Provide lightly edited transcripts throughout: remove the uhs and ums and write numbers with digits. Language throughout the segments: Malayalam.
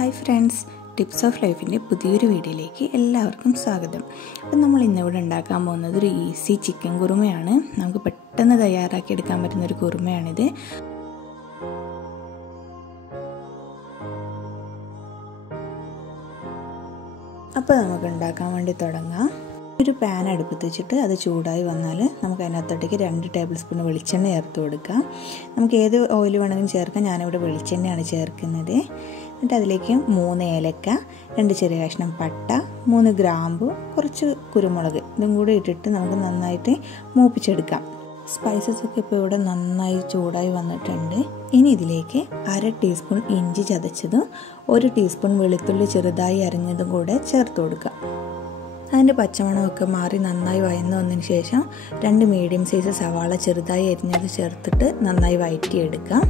ഹായ് ഫ്രണ്ട്സ്, ടിപ്സ് ഓഫ് ലൈഫിൻ്റെ പുതിയൊരു വീഡിയോയിലേക്ക് എല്ലാവർക്കും സ്വാഗതം. അപ്പം നമ്മൾ ഇന്നിവിടെ ഉണ്ടാക്കാൻ പോകുന്നത് ഒരു ഈസി ചിക്കൻ കുറുമയാണ്. നമുക്ക് പെട്ടെന്ന് തയ്യാറാക്കിയെടുക്കാൻ പറ്റുന്നൊരു കുറുമയാണിത്. അപ്പോൾ നമുക്ക് ഉണ്ടാക്കാൻ വേണ്ടി തുടങ്ങാം. ഒരു പാൻ അടുപ്പത്ത് വെച്ചിട്ട് അത് ചൂടായി വന്നാൽ നമുക്ക് അതിനകത്തോട്ടേക്ക് 2 ടേബിൾ സ്പൂൺ വെളിച്ചെണ്ണ ചേർത്ത് കൊടുക്കാം. നമുക്ക് ഏത് ഓയിൽ വേണമെങ്കിലും ചേർക്കാം. ഞാനിവിടെ വെളിച്ചെണ്ണയാണ് ചേർക്കുന്നത്. എന്നിട്ട് അതിലേക്ക് 3 ഏലക്ക, 2 ചെറിയ കഷ്ണം പട്ട, 3 ഗ്രാമ്പു, കുറച്ച് കുരുമുളക്, ഇതും കൂടി ഇട്ടിട്ട് നമുക്ക് നന്നായിട്ട് മൂപ്പിച്ചെടുക്കാം. സ്പൈസസ് ഒക്കെ ഇപ്പോൾ ഇവിടെ നന്നായി ചൂടായി വന്നിട്ടുണ്ട്. ഇനി ഇതിലേക്ക് 1/2 ടീസ്പൂൺ ഇഞ്ചി ചതച്ചതും 1 ടീസ്പൂൺ വെളുത്തുള്ളി ചെറുതായി അരിഞ്ഞതും കൂടെ ചേർത്ത് കൊടുക്കാം. അതിൻ്റെ പച്ചമണമൊക്കെ മാറി നന്നായി വഴന്നു വന്നതിന് ശേഷം 2 മീഡിയം സൈസ് സവാള ചെറുതായി അരിഞ്ഞത് ചേർത്തിട്ട് നന്നായി വഴറ്റിയെടുക്കാം.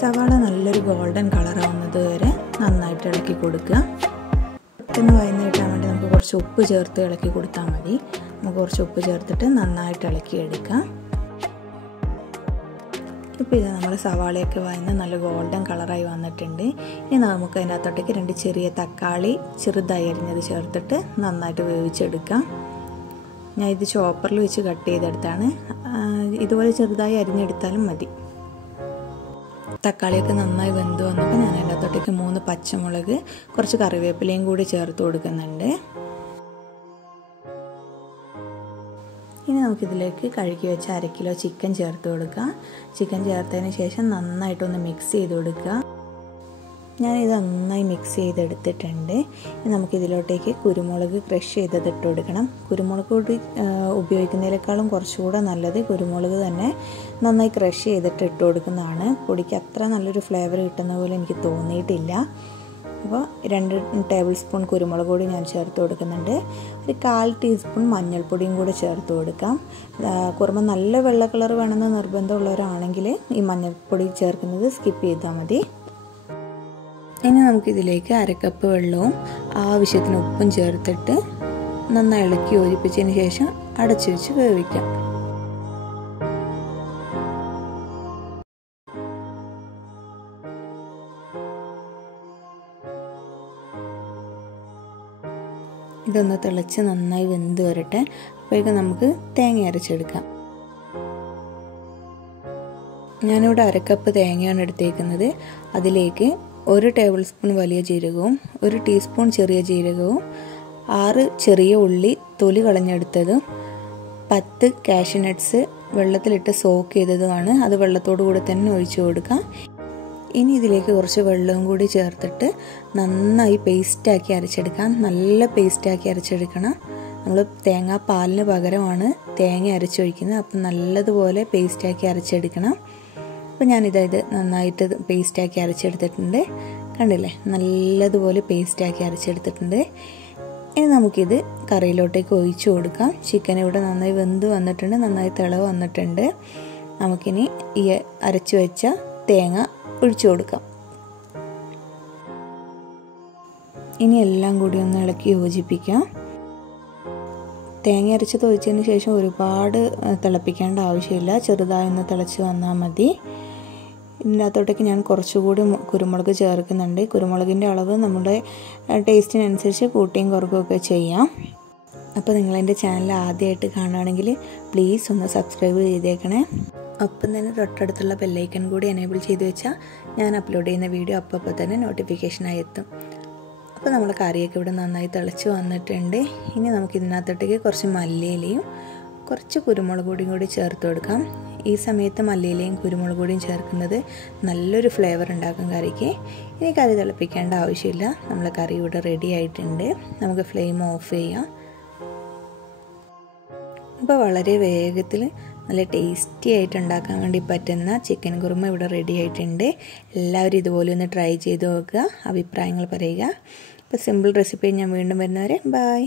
സവാള നല്ലൊരു ഗോൾഡൻ കളറാവുന്നത് വരെ നന്നായിട്ട് ഇളക്കി കൊടുക്കുക. പെട്ടെന്ന് വഴന്ന് കിട്ടാൻ വേണ്ടി നമുക്ക് കുറച്ച് ഉപ്പ് ചേർത്ത് ഇളക്കി കൊടുത്താൽ മതി. നമുക്ക് കുറച്ച് ഉപ്പ് ചേർത്തിട്ട് നന്നായിട്ട് ഇളക്കിയെടുക്കാം. ഇപ്പോൾ ഇത് നമ്മൾ സവാളയൊക്കെ വഴന്ന് നല്ല ഗോൾഡൻ കളറായി വന്നിട്ടുണ്ട്. ഇനി നമുക്ക് അതിനകത്തോട്ടേക്ക് 2 ചെറിയ തക്കാളി ചെറുതായി അരിഞ്ഞത് ചേർത്തിട്ട് നന്നായിട്ട് വേവിച്ചെടുക്കാം. ഞാൻ ഇത് ചോപ്പറിൽ വെച്ച് കട്ട് ചെയ്തെടുത്താണ്. ഇതുപോലെ ചെറുതായി അരിഞ്ഞെടുത്താലും മതി. തക്കാളിയൊക്കെ നന്നായി വെന്ത് വന്നപ്പോൾ ഞാൻ അതിനകത്തോട്ടേക്ക് 3 പച്ചമുളക്, കുറച്ച് കറിവേപ്പിലയും കൂടി ചേർത്ത് കൊടുക്കുന്നുണ്ട്. ഇനി നമുക്കിതിലേക്ക് കഴുകി വെച്ച 1/2 കിലോ ചിക്കൻ ചേർത്ത് കൊടുക്കാം. ചിക്കൻ ചേർത്തതിന് ശേഷം നന്നായിട്ടൊന്ന് മിക്സ് ചെയ്ത് കൊടുക്കുക. ഞാനിത് നന്നായി മിക്സ് ചെയ്തെടുത്തിട്ടുണ്ട്. ഇനി നമുക്കിതിലോട്ടേക്ക് കുരുമുളക് ക്രഷ് ചെയ്തത് ഇട്ട് കൊടുക്കണം. കുരുമുളക് പൊടി ഉപയോഗിക്കുന്നതിനേക്കാളും കുറച്ചുകൂടെ നല്ലത് കുരുമുളക് തന്നെ നന്നായി ക്രഷ് ചെയ്തിട്ട് ഇട്ട് കൊടുക്കുന്നതാണ്. പൊടിക്ക് അത്ര നല്ലൊരു ഫ്ലേവർ കിട്ടുന്ന പോലെ എനിക്ക് തോന്നിയിട്ടില്ല. അപ്പോൾ 2 ടേബിൾ സ്പൂൺ കുരുമുളക് പൊടി ഞാൻ ചേർത്ത് കൊടുക്കുന്നുണ്ട്. ഒരു 1/4 ടീസ്പൂൺ മഞ്ഞൾപ്പൊടിയും കൂടി ചേർത്ത് കൊടുക്കാം. കുറുമ നല്ല വെള്ള കളർ വേണമെന്ന് നിർബന്ധമുള്ളവരാണെങ്കിൽ ഈ മഞ്ഞൾപ്പൊടി ചേർക്കുന്നത് സ്കിപ്പ് ചെയ്താൽ മതി. ഇനി നമുക്കിതിലേക്ക് 1/2 കപ്പ് വെള്ളവും ആവശ്യത്തിന് ഉപ്പും ചേർത്തിട്ട് നന്നായി ഇളക്കി യോജിപ്പിച്ചതിന് ശേഷം അടച്ചു വെച്ച് വേവിക്കാം. ഇതൊന്ന് തിളച്ച് നന്നായി വെന്ത് വരട്ടെ. അപ്പോഴേക്കും നമുക്ക് തേങ്ങ അരച്ചെടുക്കാം. ഞാനിവിടെ 1/2 കപ്പ് തേങ്ങയാണ് എടുത്തേക്കുന്നത്. അതിലേക്ക് 1 ടേബിൾ സ്പൂൺ വലിയ ജീരകവും 1 ടീസ്പൂൺ ചെറിയ ജീരകവും 6 ചെറിയ ഉള്ളി തൊലി കളഞ്ഞെടുത്തതും 10 കാഷ്യൂ നട്ട്സ് വെള്ളത്തിലിട്ട് സോക്ക് ചെയ്തതുമാണ്. അത് വെള്ളത്തോടു കൂടി തന്നെ ഒഴിച്ചു കൊടുക്കാം. ഇനി ഇതിലേക്ക് കുറച്ച് വെള്ളവും കൂടി ചേർത്തിട്ട് നന്നായി പേസ്റ്റാക്കി അരച്ചെടുക്കാം. നല്ല പേസ്റ്റാക്കി അരച്ചെടുക്കണം. നമ്മൾ തേങ്ങാപ്പാലിന് പകരമാണ് തേങ്ങ അരച്ചൊഴിക്കുന്നത്. അപ്പം നല്ലതുപോലെ പേസ്റ്റാക്കി അരച്ചെടുക്കണം. അപ്പോൾ ഞാനിത് നന്നായിട്ട് പേസ്റ്റാക്കി അരച്ചെടുത്തിട്ടുണ്ട്. കണ്ടില്ലേ, നല്ലതുപോലെ പേസ്റ്റാക്കി അരച്ചെടുത്തിട്ടുണ്ട്. ഇനി നമുക്കിത് കറിയിലോട്ടേക്ക് ഒഴിച്ചു കൊടുക്കാം. ചിക്കൻ ഇവിടെ നന്നായി വെന്ത് വന്നിട്ടുണ്ട്, നന്നായി തിളവ് വന്നിട്ടുണ്ട്. നമുക്കിനി ഈ അരച്ചു വെച്ച തേങ്ങ ഒഴിച്ചു കൊടുക്കാം. ഇനി എല്ലാം കൂടി ഒന്ന് ഇളക്കി യോജിപ്പിക്കാം. തേങ്ങ അരച്ചത് ഒഴിച്ചതിന് ശേഷം ഒരുപാട് തിളപ്പിക്കേണ്ട ആവശ്യമില്ല. ചെറുതായി ഒന്ന് തിളച്ച് വന്നാൽ മതി. ഇതിൻ്റെ അകത്തോട്ടേക്ക് ഞാൻ കുറച്ചുകൂടി കുരുമുളക് ചേർക്കുന്നുണ്ട്. കുരുമുളകിൻ്റെ അളവ് നമ്മുടെ ടേസ്റ്റിനനുസരിച്ച് കൂട്ടിയും കുറക്കുകയൊക്കെ ചെയ്യാം. അപ്പോൾ നിങ്ങളെൻ്റെ ചാനൽ ആദ്യമായിട്ട് കാണുകയാണെങ്കിൽ പ്ലീസ് ഒന്ന് സബ്സ്ക്രൈബ് ചെയ്തേക്കണേ. ഒപ്പം തന്നെ തൊട്ടടുത്തുള്ള ബെല്ലൈക്കൺ കൂടി എനേബിൾ ചെയ്ത് വെച്ചാൽ ഞാൻ അപ്ലോഡ് ചെയ്യുന്ന വീഡിയോ അപ്പോൾ തന്നെ നോട്ടിഫിക്കേഷനായി എത്തും. അപ്പോൾ നമ്മൾ കറിയൊക്കെ ഇവിടെ നന്നായി തിളച്ച് വന്നിട്ടുണ്ട്. ഇനി നമുക്ക് ഇതിനകത്തോട്ടേക്ക് കുറച്ച് മല്ലിയിലയും കുറച്ച് കുരുമുളക് പൊടിയും കൂടി ചേർത്ത് കൊടുക്കാം. ഈ സമയത്ത് മല്ലിയിലയും കുരുമുളക് പൊടിയും ചേർക്കുന്നത് നല്ലൊരു ഫ്ലേവർ ഉണ്ടാക്കും കറിക്ക്. ഇനി കറി തിളപ്പിക്കേണ്ട ആവശ്യമില്ല. നമ്മളെ കറി ഇവിടെ റെഡി ആയിട്ടുണ്ട്. നമുക്ക് ഫ്ലെയിം ഓഫ് ചെയ്യാം. അപ്പോൾ വളരെ വേഗത്തിൽ നല്ല ടേസ്റ്റി ആയിട്ട് ഉണ്ടാക്കാൻ വേണ്ടി പറ്റുന്ന ചിക്കൻ കുറുമ ഇവിടെ റെഡി ആയിട്ടുണ്ട്. എല്ലാവരും ഇതുപോലെ ഒന്ന് ട്രൈ ചെയ്ത് നോക്കുക, അഭിപ്രായങ്ങൾ പറയുക. അപ്പോൾ സിമ്പിൾ റെസിപ്പി ഞാൻ വീണ്ടും വരുന്നവരെ ബൈ.